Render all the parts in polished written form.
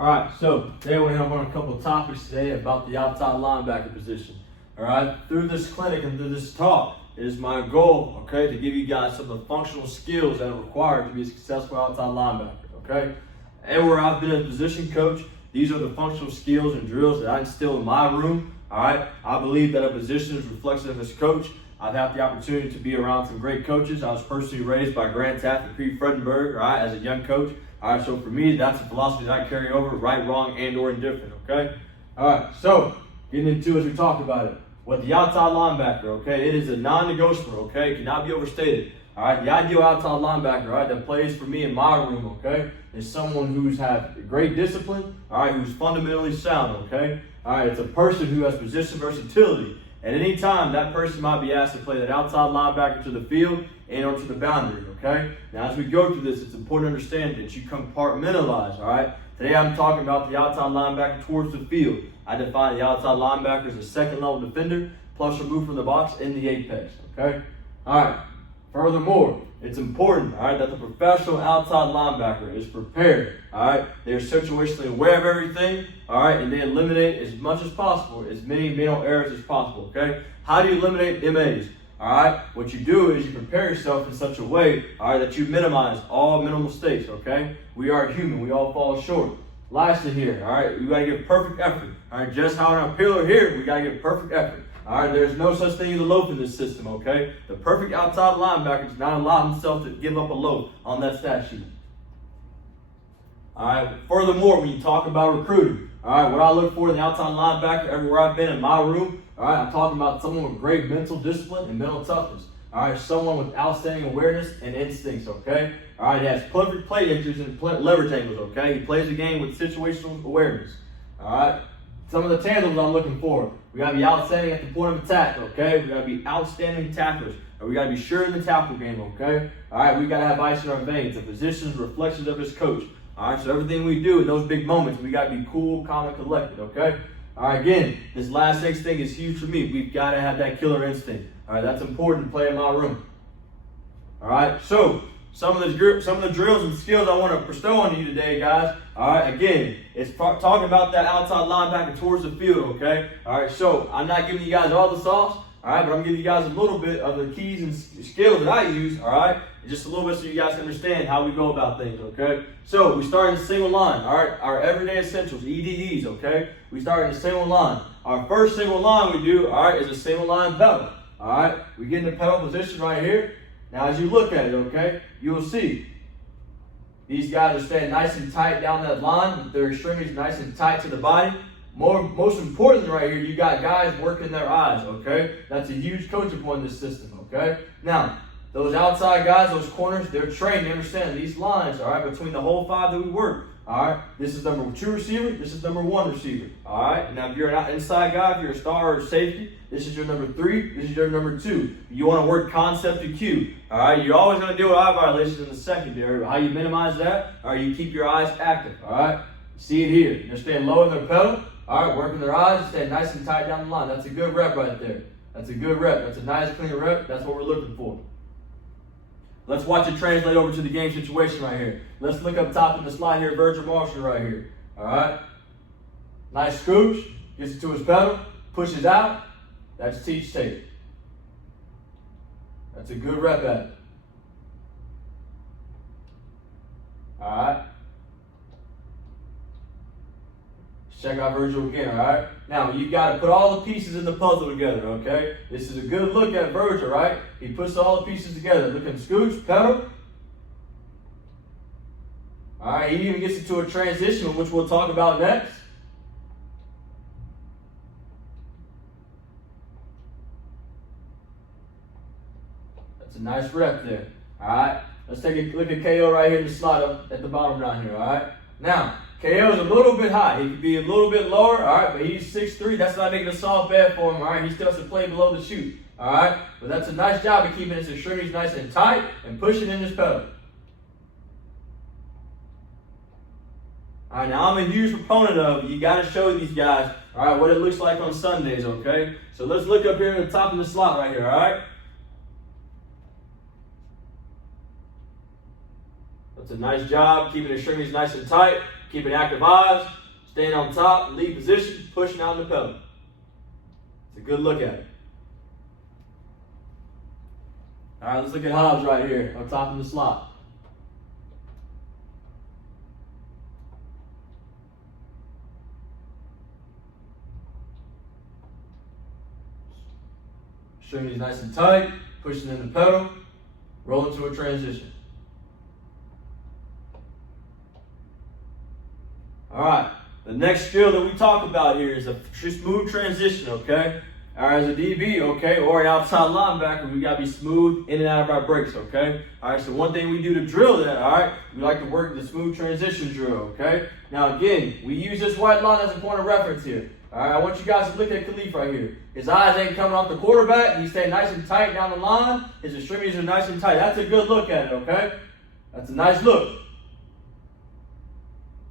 All right, so today we're going to hit on a couple of topics today about the outside linebacker position. All right, through this clinic and through this talk, it is my goal, okay, to give you guys some of the functional skills that are required to be a successful outside linebacker, okay? Everywhere I've been a position coach, these are the functional skills and drills that I instill in my room, all right? I believe that a position is reflexive as a coach. I've had the opportunity to be around some great coaches. I was personally raised by Grant Taft and Pete Fredenburg, all right, as a young coach. All right, so for me, that's a philosophy that I carry over, right, wrong, and or indifferent, okay? All right, so getting into as we talked about it, with the outside linebacker, okay, it is a non-negotiable, okay? It cannot be overstated. All right, the ideal outside linebacker, all right, that plays for me in my room, okay, is someone who's had great discipline, all right, who's fundamentally sound, okay? All right, it's a person who has position versatility. At any time, that person might be asked to play that outside linebacker to the field and or to the boundary, okay? Now, as we go through this, it's important to understand that you compartmentalize, all right? Today, I'm talking about the outside linebacker towards the field. I define the outside linebacker as a second-level defender, plus removed from the box in the apex, okay? All right. Furthermore, it's important, all right, that the professional outside linebacker is prepared, all right? They're situationally aware of everything, all right, and they eliminate as much as possible, as many mental errors as possible, okay? How do you eliminate MAs? All right, what you do is you prepare yourself in such a way, all right, that you minimize all mental mistakes, okay? We are human, we all fall short. Lastly here, all right, we gotta give perfect effort, all right? Just how on our pillar here, we gotta give perfect effort. All right, there's no such thing as a loaf in this system, okay? The perfect outside linebacker does not allow himself to give up a loaf on that stat sheet. All right, furthermore, when you talk about recruiting, all right, what I look for in the outside linebacker everywhere I've been in my room, all right, I'm talking about someone with great mental discipline and mental toughness. All right, someone with outstanding awareness and instincts, okay? All right, he has perfect play entries and leverage angles, okay? He plays the game with situational awareness, all right? Some of the tangibles I'm looking for. We got to be outstanding at the point of attack, okay? We got to be outstanding tacklers. Or we got to be sure in the tackle game, okay? All right, we got to have ice in our veins. The positions, reflections of his coach. All right, so everything we do in those big moments, we got to be cool, calm, and collected, okay? All right, again, this last next thing is huge for me. We've got to have that killer instinct. All right, that's important to play in my room. All right, so some of the drills and skills I want to bestow on you today, guys. All right, again, it's talking about that outside linebacker towards the field, okay? All right, so I'm not giving you guys all the sauce, all right, but I'm giving you guys a little bit of the keys and skills that I use, all right? Just a little bit so you guys can understand how we go about things, okay? So we start in the single line, all right? Our everyday essentials, EDEs, okay? We start in the single line. Our first single line we do, all right, is a single line pedal, all right? We get in the pedal position right here. Now, as you look at it, okay, you'll see these guys are staying nice and tight down that line with their extremities nice and tight to the body. Most importantly right here, you got guys working their eyes, okay? That's a huge coaching point in this system, okay? Now, those outside guys, those corners, they're trained to understand these lines, all right, between the whole five that we work. All right, this is number 2 receiver, this is number 1 receiver. All right, now if you're an inside guy, if you're a star or safety, this is your number 3, this is your number 2. You want to work concept to cue. All right, you're always going to deal with eye violations in the secondary. How you minimize that? All right, you keep your eyes active. All right, see it here. They're staying low in their pedal. All right, working their eyes, staying nice and tight down the line. That's a good rep right there. That's a good rep. That's a nice, clean rep. That's what we're looking for. Let's watch it translate over to the game situation right here. Let's look up top of the slide here, Virgil Marshall right here. All right. Nice scooch, gets it to his pedal, pushes out. That's teach tape. That's a good rep at it. All right. Check out Virgil again, all right? Now, you've got to put all the pieces in the puzzle together, okay? This is a good look at Virgil, right? He puts all the pieces together. Look at scooch, pedal. All right, he even gets into a transition, which we'll talk about next. That's a nice rep there, all right? Let's take a look at KO right here in the slide up at the bottom down here, all right? Now, KO is a little bit high. He could be a little bit lower, all right, but he's 6'3". That's not making a soft bed for him, all right? He still has to play below the chute, all right? But that's a nice job of keeping his extremities nice and tight and pushing in his pedal. All right, now I'm a huge proponent of you got to show these guys, all right, what it looks like on Sundays, okay? So let's look up here at the top of the slot right here, all right? That's a nice job, keeping the extremities nice and tight, Keeping active eyes, staying on top, lead position, pushing out in the pedal. It's a good look at it. All right, let's look at Hobbs right here, on top of the slot. Extremities nice and tight, pushing in the pedal, rolling to a transition. All right, the next skill that we talk about here is a smooth transition, okay? All right, as a DB, okay, or an outside linebacker, we got to be smooth in and out of our breaks, okay? All right, so one thing we do to drill that, all right, we like to work the smooth transition drill, okay? Now, again, we use this white line as a point of reference here. All right, I want you guys to look at Khalif right here. His eyes ain't coming off the quarterback. He's staying nice and tight down the line. His extremities are nice and tight. That's a good look at it, okay? That's a nice look.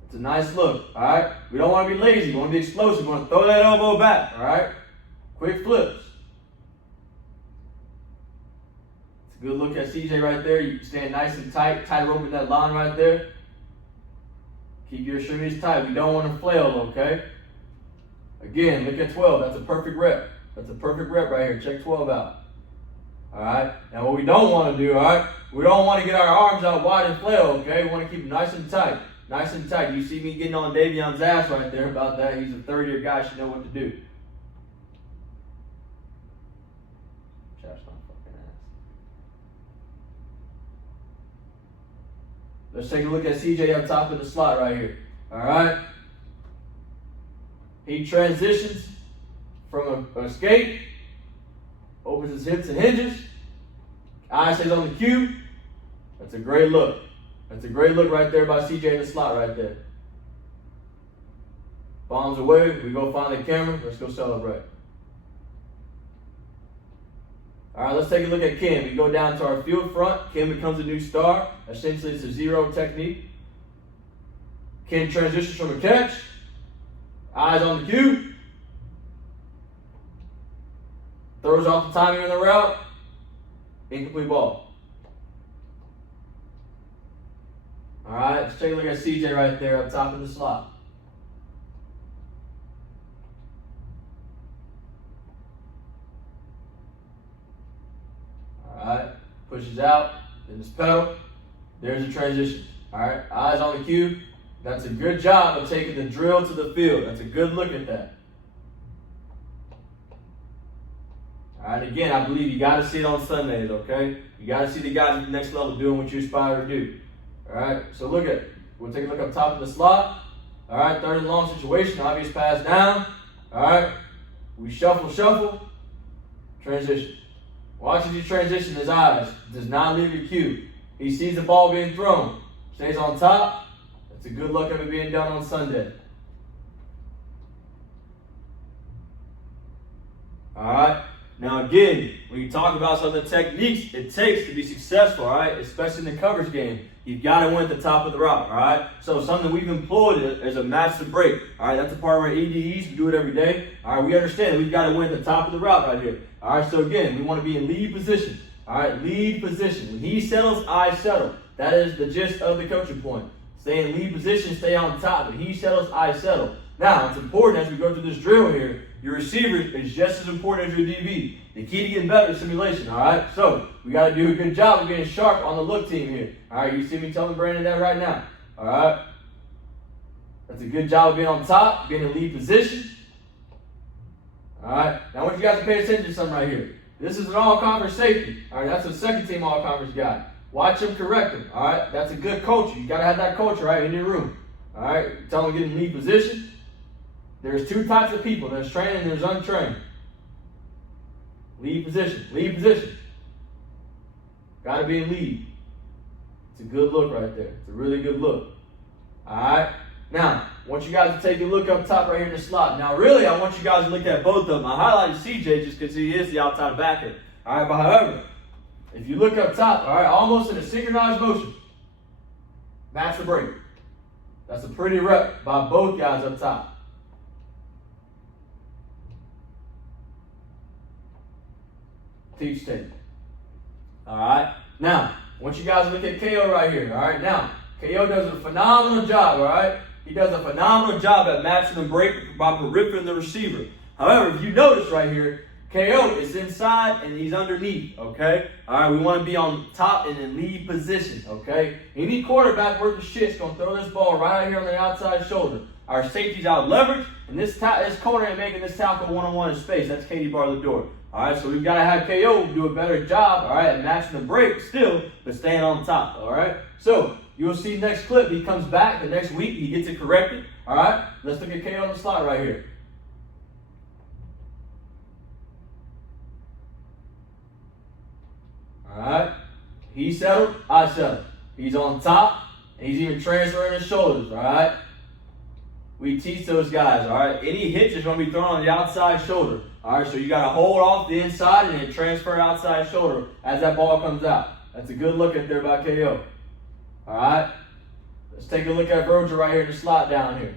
It's a nice look, all right? We don't want to be lazy. We want to be explosive. We want to throw that elbow back, all right? Quick flips. It's a good look at CJ right there. You stand nice and tight, tight rope in that line right there. Keep your extremities tight. We don't want to flail, okay? Again, look at 12. That's a perfect rep. That's a perfect rep right here. Check 12 out. All right? Now, what we don't want to do, all right? We don't want to get our arms out wide and flail, okay? We want to keep them nice and tight. Nice and tight. You see me getting on Davion's ass right there about that. He's a third-year guy. Should know what to do. Chaps my fucking ass. Let's take a look at CJ up top of the slot right here. All right? He transitions from an escape, opens his hips and hinges. Eye stays on the cue. That's a great look. That's a great look right there by CJ in the slot right there. Bombs away. We go find the camera. Let's go celebrate. All right, let's take a look at Kim. We go down to our field front. Kim becomes a new star. Essentially, it's a zero technique. Kim transitions from a catch. Eyes on the cue. Throws off the timing on the route. Incomplete ball. All right, let's take a look at CJ right there up top of the slot. All right, pushes out in his pedal. There's a transition. All right, eyes on the cue. That's a good job of taking the drill to the field. That's a good look at that. All right, again, I believe you got to see it on Sundays, okay? You got to see the guys at the next level doing what you aspire to do. All right, so look at it. We'll take a look up top of the slot. All right, third and long situation, obvious pass down. All right, we shuffle, transition. Watch as you transition his eyes. Does not leave your cue. He sees the ball being thrown. Stays on top. It's a good look of it being done on Sunday. All right. Now again, when you talk about some of the techniques it takes to be successful, all right, especially in the coverage game, you've got to win at the top of the route, all right? So something we've employed is a match to break, all right? That's a part of our EDEs. We do it every day, all right? We understand we've got to win at the top of the route right here, all right? So again, we want to be in lead position, all right? Lead position. When he settles, I settle. That is the gist of the coaching point. Stay in lead position, stay on top. When he settles, I settle. Now, it's important as we go through this drill here, your receiver is just as important as your DB. The key to getting better is simulation, all right? So, we got to do a good job of being sharp on the look team here. All right, you see me telling Brandon that right now, all right? That's a good job of being on top, being in lead position. All right, now I want you guys to pay attention to something right here. This is an all-conference safety. All right, that's a second-team all-conference guy. Watch him, correct him, all right? That's a good culture. You got to have that culture, right, in your room. All right, tell him to get in lead position. There's two types of people. There's trained and there's untrained. Lead position. Lead position. Got to be in lead. It's a good look right there. It's a really good look. All right? Now, I want you guys to take a look up top right here in the slot. Now, really, I want you guys to look at both of them. I highlighted CJ just because he is the outside backer. All right? But however, if you look up top, all right, almost in a synchronized motion, match the break. That's a pretty rep by both guys up top. Teach tape. All right. Now, I want you guys to look at KO right here. All right. Now, KO does a phenomenal job. All right. He does a phenomenal job at matching the break by periffering the receiver. However, if you notice right here, KO is inside and he's underneath, okay? All right, we want to be on top and in lead positions, okay? Any quarterback worth of shit's going to throw this ball right out here on the outside shoulder. Our safety's out leverage, and this corner ain't making this tackle one-on-one in space. That's Katie Bar-Lador. All right, so we've got to have KO do a better job, all right, at matching the break still, but staying on top, all right? So you'll see next clip, he comes back the next week, he gets it corrected, all right? Let's look at KO on the slot right here. All right, he settled, I settled. He's on top, and he's even transferring his shoulders, all right? We teach those guys, all right? Any hitch is going to be thrown on the outside shoulder, all right? So you got to hold off the inside and then transfer outside shoulder as that ball comes out. That's a good look at there by KO, all right? Let's take a look at Roger right here in the slot down here.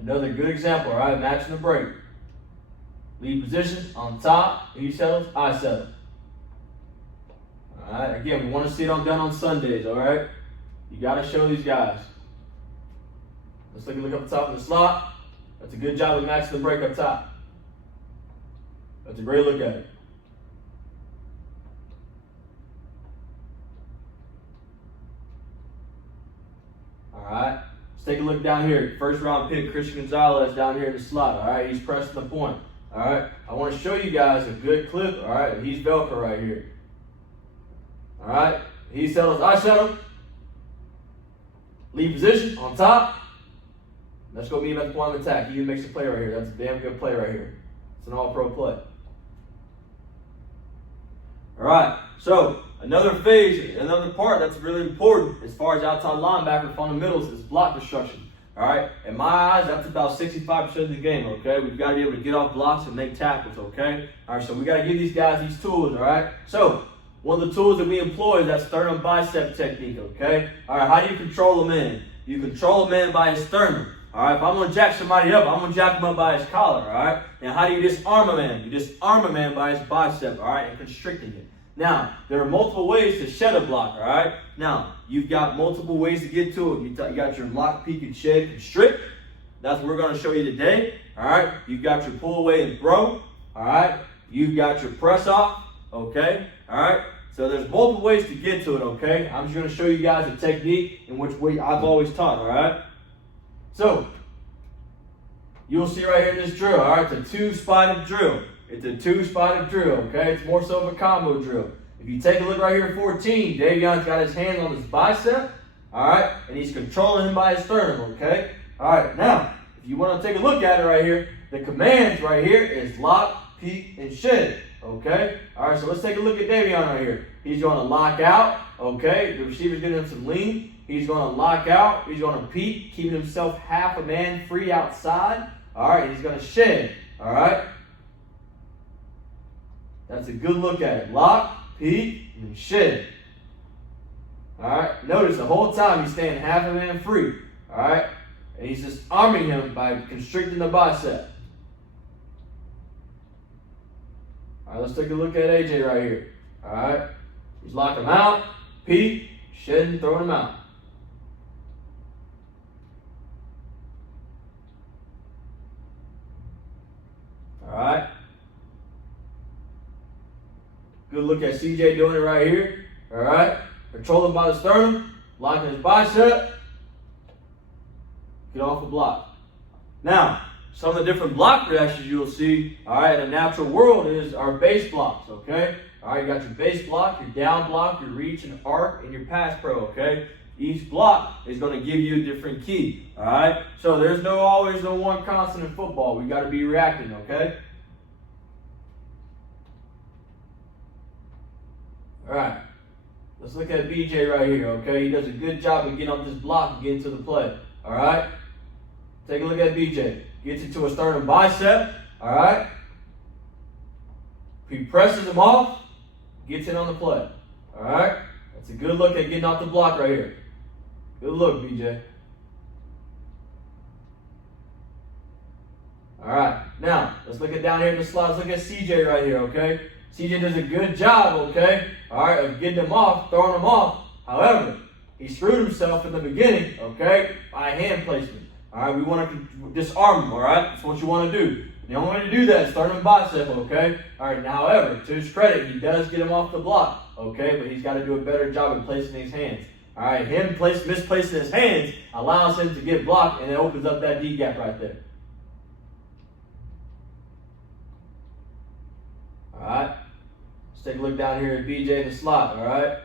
Another good example, all right? Matching the break. Lead position on top. He settles, I settle. All right. Again, we want to see it done on Sundays. All right. You got to show these guys. Let's look up top of the slot. That's a good job of matching the break up top. That's a great look at it. All right. Let's take a look down here. First round pick, Kristian Johnson down here in the slot. All right. He's pressing the point. All right, I want to show you guys a good clip. All right, he's Velcro right here. All right, he settles, I settle. Lead position on top. Let's go meet him at the point of attack. He even makes a play right here. That's a damn good play right here. It's an all-pro play. All right, so another phase, another part that's really important as far as outside linebacker fundamentals is block destruction. All right, in my eyes, that's about 65% of the game, okay? We've got to be able to get off blocks and make tackles, okay? All right, so we got to give these guys these tools, all right? So one of the tools that we employ is that sternum bicep technique, okay? All right, how do you control a man? You control a man by his sternum, all right? If I'm going to jack somebody up, I'm going to jack him up by his collar, all right? Now, how do you disarm a man? You disarm a man by his bicep, all right, and constricting it. Now, there are multiple ways to shed a block, all right? Now, you've got multiple ways to get to it. You got your lock, peek, and shed, constrict. That's what we're going to show you today, all right? You've got your pull away and throw, all right? You've got your press off, okay? All right? So there's multiple ways to get to it, okay? I'm just going to show you guys a technique in which way I've always taught, all right? So, you'll see right here in this drill, all right? It's a two-spotted drill. It's a two-spotted drill, okay? It's more so of a combo drill. If you take a look right here at 14, Davion's got his hand on his bicep, all right? And he's controlling him by his sternum, okay? All right, now, if you want to take a look at it right here, the commands right here is lock, peek, and shed, okay? All right, so let's take a look at Davion right here. He's going to lock out, okay? The receiver's getting him some lean. He's going to lock out. He's going to peek, keeping himself half a man free outside. All right, he's going to shed, all right? That's a good look at it. Lock, peek, and shed. All right. Notice the whole time he's staying half a man free. All right. And he's just arming him by constricting the bicep. All right. Let's take a look at AJ right here. All right. He's locking him out, peek, shedding, throwing him out. All right. Good look at CJ doing it right here. All right. Control him by the sternum. Locking his bicep. Get off the block. Now, some of the different block reactions you'll see, all right, in the natural world is our base blocks, okay? All right, you got your base block, your down block, your reach and arc, and your pass pro, okay? Each block is going to give you a different key, all right? So there's always no one constant in football. We got to be reacting, okay? All right, let's look at BJ right here, okay? He does a good job of getting off this block and getting to the play, all right? Take a look at BJ. Gets into a sternum bicep, all right? He presses him off, gets in on the play, all right? That's a good look at getting off the block right here. Good look, BJ. All right, now, let's look at down here in the slot. Let's look at CJ right here, okay? CJ does a good job, okay? All right, of getting him off, throwing him off. However, he screwed himself in the beginning, okay, by hand placement. All right, we want to disarm him, all right? That's what you want to do. The only way to do that is start him bicep, okay? All right, now, however, to his credit, he does get him off the block, okay? But he's got to do a better job of placing his hands. All right, misplacing his hands allows him to get blocked, and it opens up that D gap right there. All right, let's take a look down here at BJ in the slot, all right?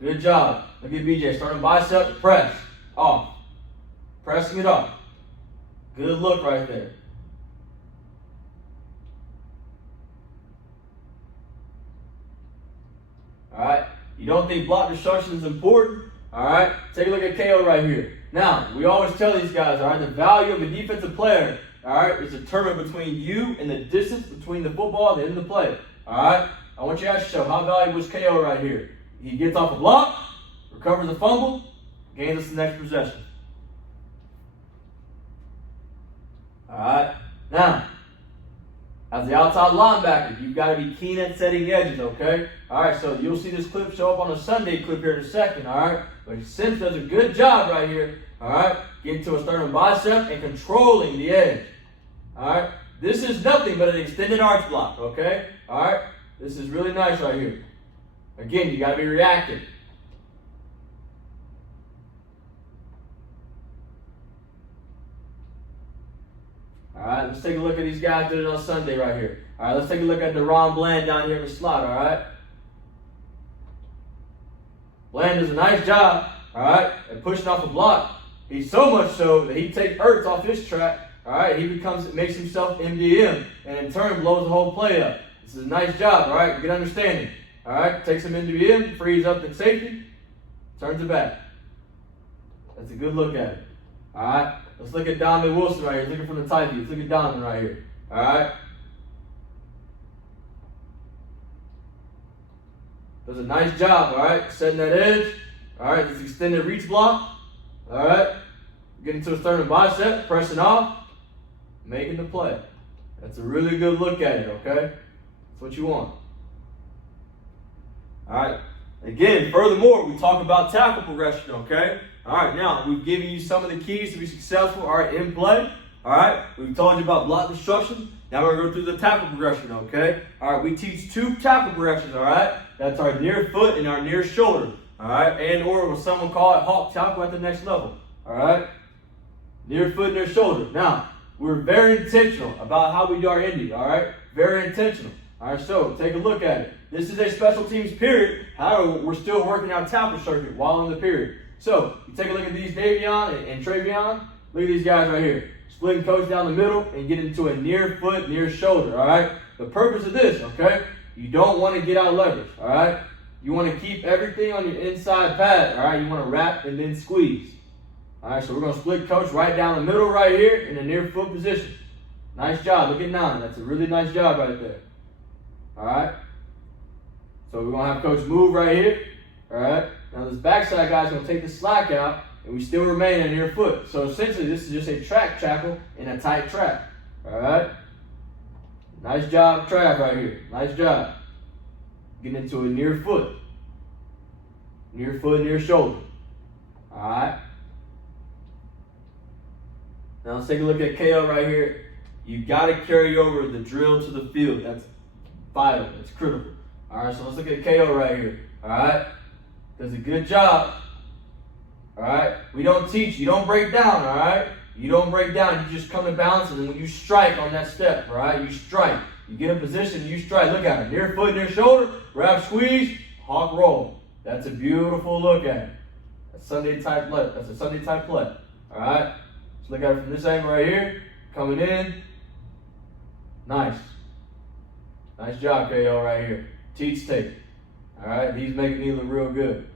Good job. Look at BJ, starting bicep, press, off. Pressing it off. Good look right there. All right, you don't think block destruction is important? All right, take a look at KO right here. Now, we always tell these guys, all right, the value of a defensive player, all right, is determined between you and the distance between the football and the end of the play. All right, I want you guys to show how valuable is KO right here. He gets off a block, recovers the fumble, gains us the next possession. All right, now, as the outside linebacker, you've got to be keen at setting edges, okay? All right, so you'll see this clip show up on a Sunday clip here in a second, all right? But Sims does a good job right here, all right? Getting to a sternum bicep and controlling the edge, all right? This is nothing but an extended arch block, okay? All right, this is really nice right here. Again, you got to be reactive. All right, let's take a look at these guys doing it on Sunday right here. All right, let's take a look at DeRon Bland down here in the slot, all right? Bland does a nice job, all right, at pushing off the block. He's so much so that he takes Ertz off his track, all right? He makes himself MDM, and in turn blows the whole play up. This is a nice job, all right? Good understanding. All right, takes him MDM, frees up the safety, turns it back. That's a good look at it. All right, let's look at Donovan Wilson right here. Looking from the tight view. Let's look at Donovan right here. All right. Does a nice job, all right, setting that edge. All right, this extended reach block. All right, getting to a sternum bicep, pressing off, making the play. That's a really good look at it, okay? That's what you want. All right, again, furthermore, we talk about tackle progression, okay? All right, now we've given you some of the keys to be successful, all right, in play. All right, we've told you about block destruction. Now we're going to go through the tackle progression, okay? All right, we teach two tackle progressions, all right? That's our near foot and our near shoulder, all right? And or what someone call it hawk tackle at the next level, all right? Near foot, near shoulder. Now, we're very intentional about how we do our ending, all right? Very intentional. All right, so take a look at it. This is a special teams period. However, we're still working our tackle circuit while in the period. So, you take a look at these Davion and Travion. Look at these guys right here. Splitting coach down the middle and get into a near foot, near shoulder, all right? The purpose of this, okay? You don't want to get out leverage, all right? You want to keep everything on your inside pad, all right? You want to wrap and then squeeze. All right, so we're going to split coach right down the middle right here in a near foot position. Nice job. Look at 9. That's a really nice job right there. All right? So we're going to have coach move right here. All right? Now this backside guy's going to take the slack out, and we still remain in near foot. So essentially, this is just a track tackle in a tight track. All right? Nice job, Trav, right here. Nice job. Getting into a near foot. Near foot, near shoulder. All right? Now let's take a look at KO right here. You got to carry over the drill to the field. That's vital. That's critical. All right, so let's look at KO right here. All right? Does a good job. All right? We don't teach. You don't break down, all right? You don't break down. You just come to balance, and then when you strike on that step, all right? You strike. You get in position, you strike. Look at it. Near foot, near shoulder, grab, squeeze, hawk roll. That's a beautiful look at it. That's Sunday type play. That's a Sunday type play. All right? Let's look at it from this angle right here. Coming in. Nice. Nice job, KO, right here. Teach tape. All right? He's making me look real good.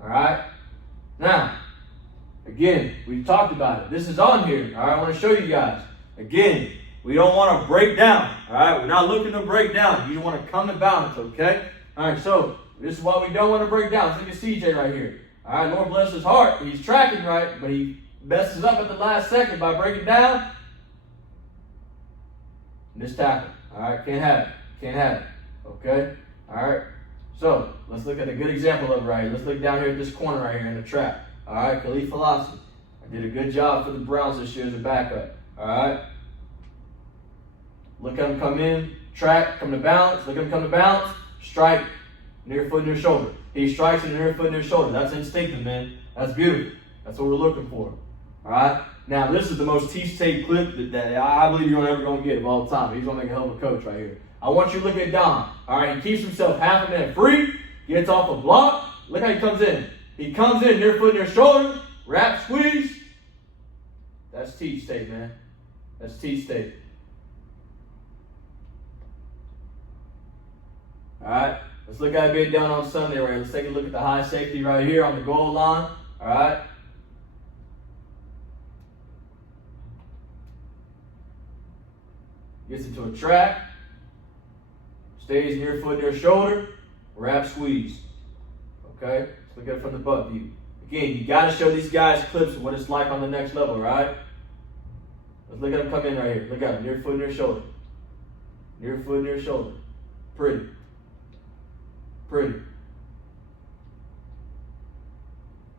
All right? Now, again, we talked about it. This is on here. All right? I want to show you guys. Again, we don't want to break down. All right? We're not looking to break down. You want to come to balance, okay? All right, so this is why we don't want to break down. Let's look at CJ right here. All right, Lord bless his heart. He's tracking right, but he messes up at the last second by breaking down. Missed tackle. All right, can't have it. Can't have it. Okay? All right. So let's look at a good example of it right here. Let's look down here at this corner right here in the track. All right, Khalif Philosophy. I did a good job for the Browns this year as a backup. All right. Look at him come in, track, come to balance. Look at him come to balance, strike, near foot, near shoulder. He strikes in the near foot, near shoulder. That's instinctive, man. That's beautiful. That's what we're looking for. All right. Now this is the most T-tape clip that I believe you're ever gonna get of all time. He's gonna make a hell of a coach right here. I want you to look at Don. All right. He keeps himself half a minute free. Gets off a block. Look how he comes in. He comes in near foot, near shoulder. Wrap, squeeze. That's T-tape, man. That's T-tape. All right, let's look at a bit down on Sunday right here. Let's take a look at the high safety right here on the goal line. All right. Gets into a track. Stays near foot, near shoulder. Wrap, squeeze. Okay, let's look at it from the butt view. Again, you got to show these guys clips of what it's like on the next level, right? Let's look at him come in right here. Look at him, near foot, near shoulder. Near foot, near shoulder. Pretty. Pretty.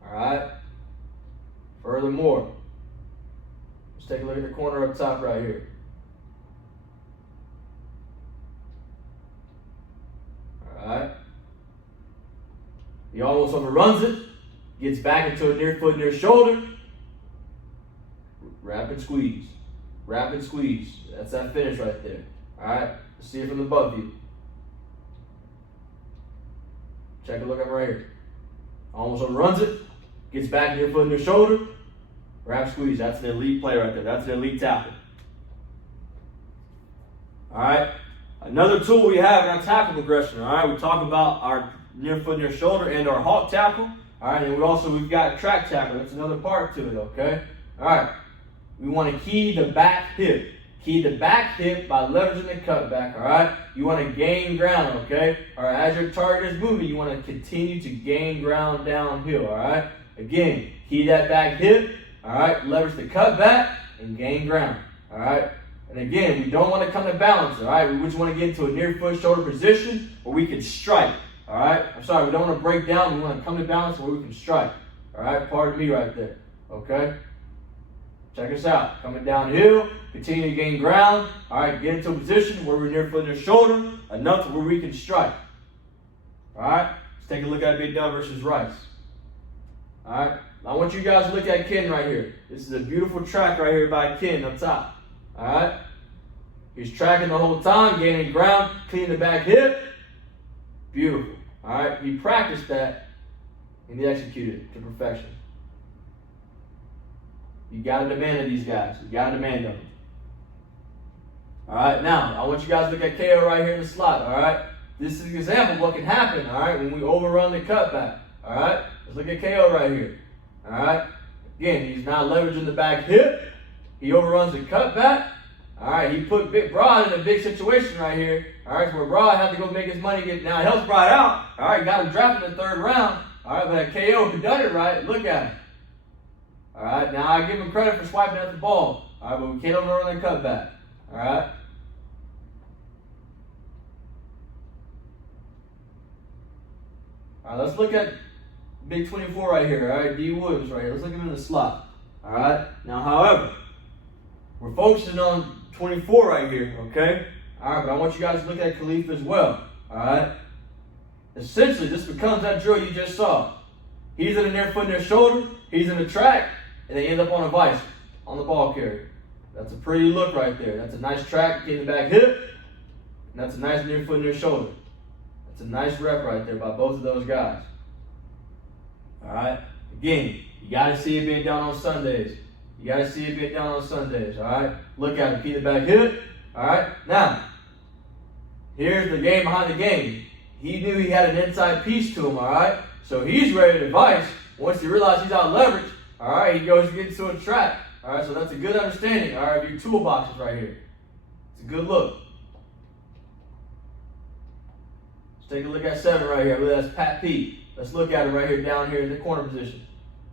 All right. Furthermore, let's take a look at the corner up top right here. All right. He almost overruns it. Gets back into a near foot, near shoulder. Rapid squeeze. Rapid squeeze. That's that finish right there. All right. Let's see it from the butt view. Check a look at him right here. Almost overruns it. Gets back near foot, near shoulder. Wrap squeeze. That's an elite play right there. That's an elite tackle. All right. Another tool we have in our tackle progression. All right. We talk about our near foot, near shoulder and our hawk tackle. All right. And we've got track tackle. That's another part to it. Okay. All right. We want to key the back hip. Key the back hip by leveraging the cutback, all right? You want to gain ground, okay? All right, as your target is moving, you want to continue to gain ground downhill, all right? Again, key that back hip, all right? Leverage the cutback and gain ground, all right? And again, we don't want to come to balance, all right? We just want to get into a near foot shoulder position where we can strike, all right? I'm sorry, we don't want to break down. We want to come to balance where we can strike, all right? Pardon me right there, okay? Check us out. Coming downhill, continue to gain ground. All right, get into a position where we're near foot, near shoulder, enough to where we can strike. All right, let's take a look at Big Dub versus Rice. All right, I want you guys to look at Ken right here. This is a beautiful track right here by Ken up top. All right, he's tracking the whole time, gaining ground, cleaning the back hip. Beautiful. All right, he practiced that and he executed it to perfection. You got to demand of these guys. You got to demand of them. All right, now, I want you guys to look at KO right here in the slot, all right? This is an example of what can happen, all right, when we overrun the cutback, all right? Let's look at KO right here, all right? Again, he's not leveraging the back hip. He overruns the cutback. All right, he put Broad in a big situation right here, all right, so where Broad had to go make his money. Now, it helps Broad out, all right, got him drafted in the third round, all right, but at KO, who done it right, look at him. All right, now I give him credit for swiping at the ball. All right, but we can't overrun the cutback. All right. All right, let's look at Big 24 right here. All right, D. Williams right here. Let's look at him in the slot. All right. Now, however, we're focusing on 24 right here. Okay. All right, but I want you guys to look at Khalif as well. All right. Essentially, this becomes that drill you just saw. He's in the near foot, near shoulder. He's in the track. And they end up on a vice, on the ball carrier. That's a pretty look right there. That's a nice track, getting the back hip. And that's a nice near foot, near shoulder. That's a nice rep right there by both of those guys. All right. Again, you got to see it being done on Sundays. You got to see it being done on Sundays. All right. Look at him, keep the back hip. All right. Now, here's the game behind the game. He knew he had an inside piece to him. All right. So he's ready to vice. Once he realizes he's out leveraged, all right, he goes to get into a track. All right, so that's a good understanding, all right, of your toolboxes right here. It's a good look. Let's take a look at 7 right here. Look, that's Pat Pete. Let's look at it right here, down here in the corner position.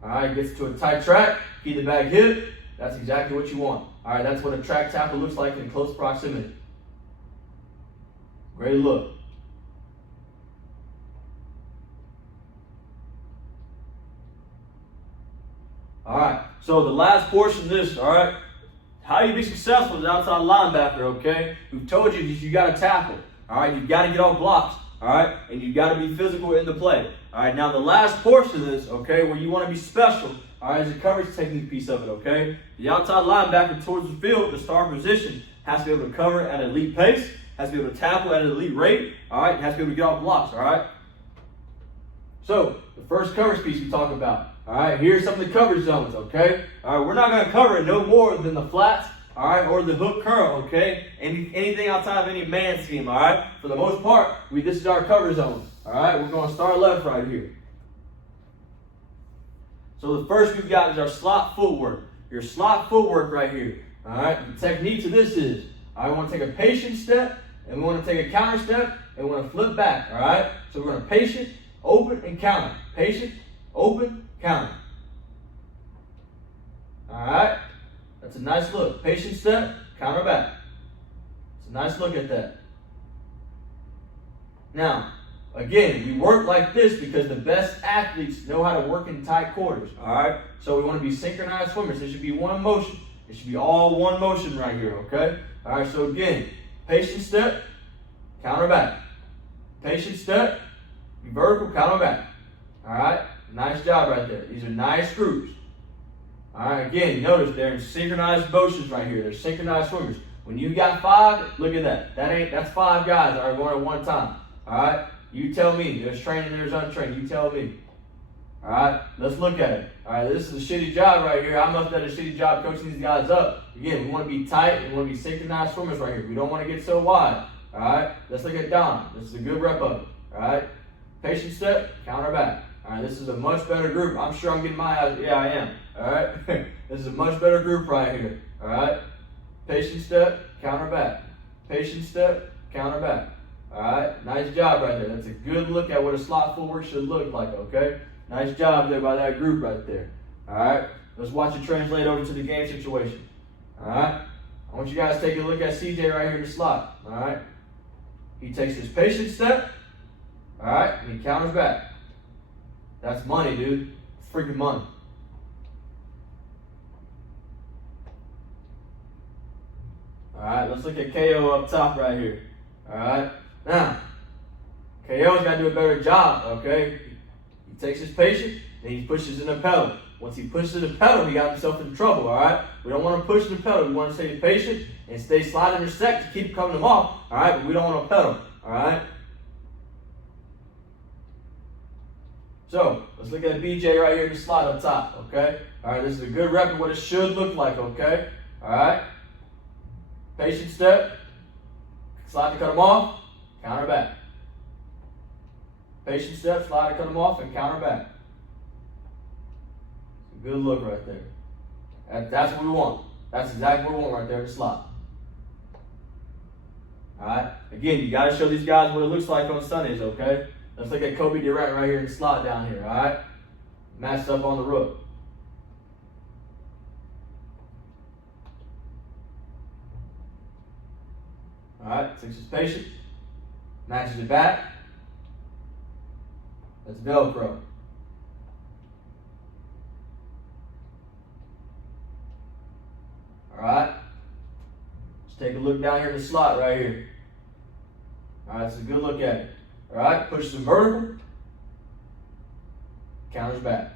All right, gets to a tight track, keep the back hip. That's exactly what you want. All right, that's what a track tackle looks like in close proximity. Great look. All right, so the last portion of this, all right, how you be successful as an outside linebacker, okay? We've told you that you got to tackle, all right? You've got to get off blocks, all right? And you've got to be physical in the play, all right? Now, the last portion of this, okay, where you want to be special, all right, is the coverage technique piece of it, okay? The outside linebacker towards the field, the star position, has to be able to cover at an elite pace, has to be able to tackle at an elite rate, all right? Has to be able to get off blocks, all right? So, the first coverage piece we talk about. All right, here's some of the coverage zones, okay? All right, we're not going to cover it no more than the flats, all right, or the hook curl, okay? Anything outside of any man scheme, all right? For the most part, this is our cover zones, all right? We're going to start left right here. So the first we've got is our slot footwork. Your slot footwork right here, all right? The technique to this is, I want to take a patient step, and we want to take a counter step, and we want to flip back, all right? So we're going to patient, open, and counter. Patient, open, counter. All right, that's a nice look. Patient step, counter back. It's a nice look at that. Now, again, we work like this because the best athletes know how to work in tight quarters. All right, so we want to be synchronized swimmers. It should be one motion. It should be all one motion right here. Okay. All right. So again, patient step, counter back. Patient step, vertical, counter back. All right. Nice job right there. These are nice groups. All right, again, notice they're in synchronized motions right here. They're synchronized swimmers. When you got 5, look at that. That's 5 guys that are going at one time. All right, you tell me. There's training, there's untrained. You tell me. All right, let's look at it. All right, this is a shitty job right here. I must have done a shitty job coaching these guys up. Again, we want to be tight. We want to be synchronized swimmers right here. We don't want to get so wide. All right, let's look at Dom. This is a good rep of it. All right, patient step, counter back. All right, this is a much better group. I'm sure I'm getting my eyes. Yeah, I am. All right. This is a much better group right here. All right. Patient step, counter back. Patient step, counter back. All right. Nice job right there. That's a good look at what a slot footwork should look like, okay? Nice job there by that group right there. All right. Let's watch it translate over to the game situation. All right. I want you guys to take a look at CJ right here in the slot. All right. He takes his patient step. All right. And he counters back. That's money, dude. It's freaking money. All right, let's look at KO up top right here. All right, now, KO's got to do a better job, okay? He takes his patient, and he pushes in the pedal. Once he pushes in the pedal, he got himself in trouble, all right? We don't want to push the pedal. We want to stay patient and stay slide intersect to keep coming them off, all right? But we don't want to pedal, all right? So, let's look at BJ right here in the slot up top, okay? All right, this is a good rep of what it should look like, okay? All right? Patient step, slide to cut them off, counter back. Patient step, slide to cut them off, and counter back. It's a good look right there. That's what we want. That's exactly what we want right there in the slot. All right? Again, you got to show these guys what it looks like on Sundays, okay? Let's look at Kobe Durant right here in the slot down here, all right? Matched up on the rook. All right, takes his patient, matches it back. That's Velcro. All right, let's take a look down here in the slot right here. All right, it's a good look at it. All right, pushes him vertical, counters back.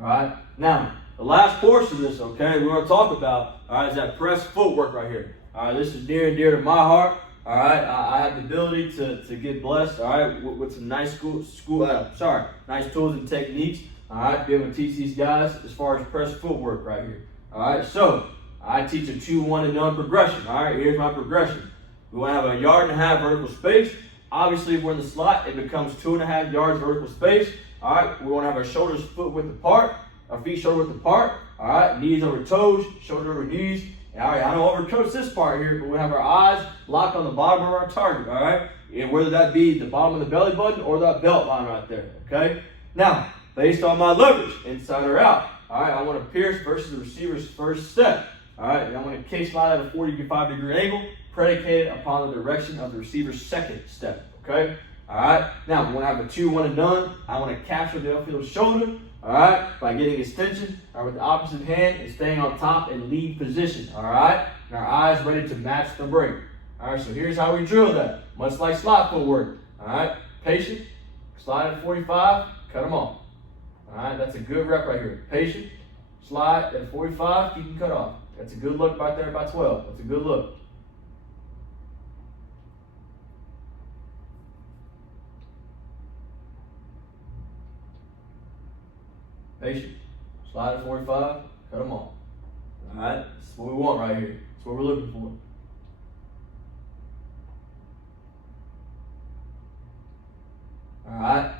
All right, now, the last portion of this, okay, we're going to talk about, all right, is that press footwork right here. All right, this is near and dear to my heart. All right, I have the ability to get blessed, all right, with some nice nice tools and techniques, all right, be able to teach these guys as far as press footwork right here. All right, so I teach a 2-1-0 progression. All right, here's my progression. We want to have 1.5 yards vertical space. Obviously, if we're in the slot, it becomes 2.5 yards vertical space. All right, we want to have our shoulders foot width apart, our feet shoulder width apart. All right, knees over toes, shoulder over knees. All right, I don't overcoach this part here, but we have our eyes locked on the bottom of our target. All right, and whether that be the bottom of the belly button or that belt line right there. Okay, now based on my leverage, inside or out. All right, I want to pierce versus the receiver's first step. All right, and I want to kick slide at a 45-degree angle, predicated upon the direction of the receiver's second step, okay? All right, now when I have a 2-1 and done, I want to capture the upfield shoulder, all right, by getting extension, or with the opposite hand and staying on top in lead position, all right? And our eyes ready to match the break. All right, so here's how we drill that, much like slot footwork, all right? Patient, slide at 45, cut them off. All right, that's a good rep right here. Patient, slide at 45, keep them cut off. That's a good look right there by 12. That's a good look. Patient, slide at 45, cut them off. All right, that's what we want right here. That's what we're looking for. All right.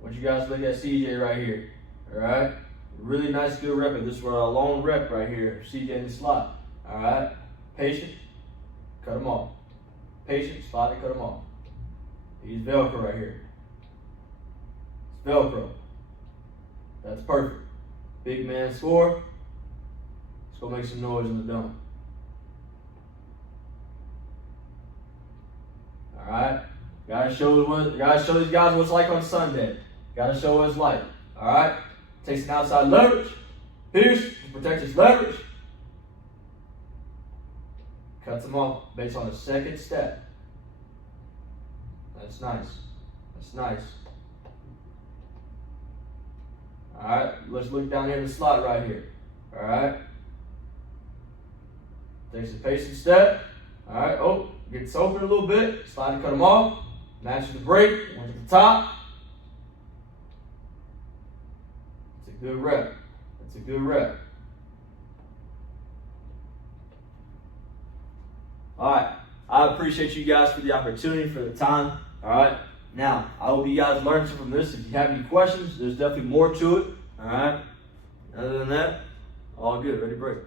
What you guys look at CJ right here. All right. Really nice, good rep. This is where a long rep right here. CJ in the slot. All right. Patient. Cut them off. Patient. Slide and cut them off. He's Velcro right here. It's Velcro. That's perfect. Big man score. Let's go make some noise in the dome. All right. Gotta show these guys what it's like on Sunday. Gotta show what it's like. All right. Takes an outside leverage. Pierce to protect his leverage. Cuts them off based on the second step. That's nice. That's nice. All right. Let's look down here in the slot right here. All right. Takes a pacing step. All right. Oh, gets open a little bit. Slide and cut them off. Matches the break. Went to the top. It's a good rep. It's a good rep. All right. I appreciate you guys for the opportunity, for the time. All right. Now, I hope you guys learned something from this. If you have any questions, there's definitely more to it. All right. Other than that, all good. Ready to break.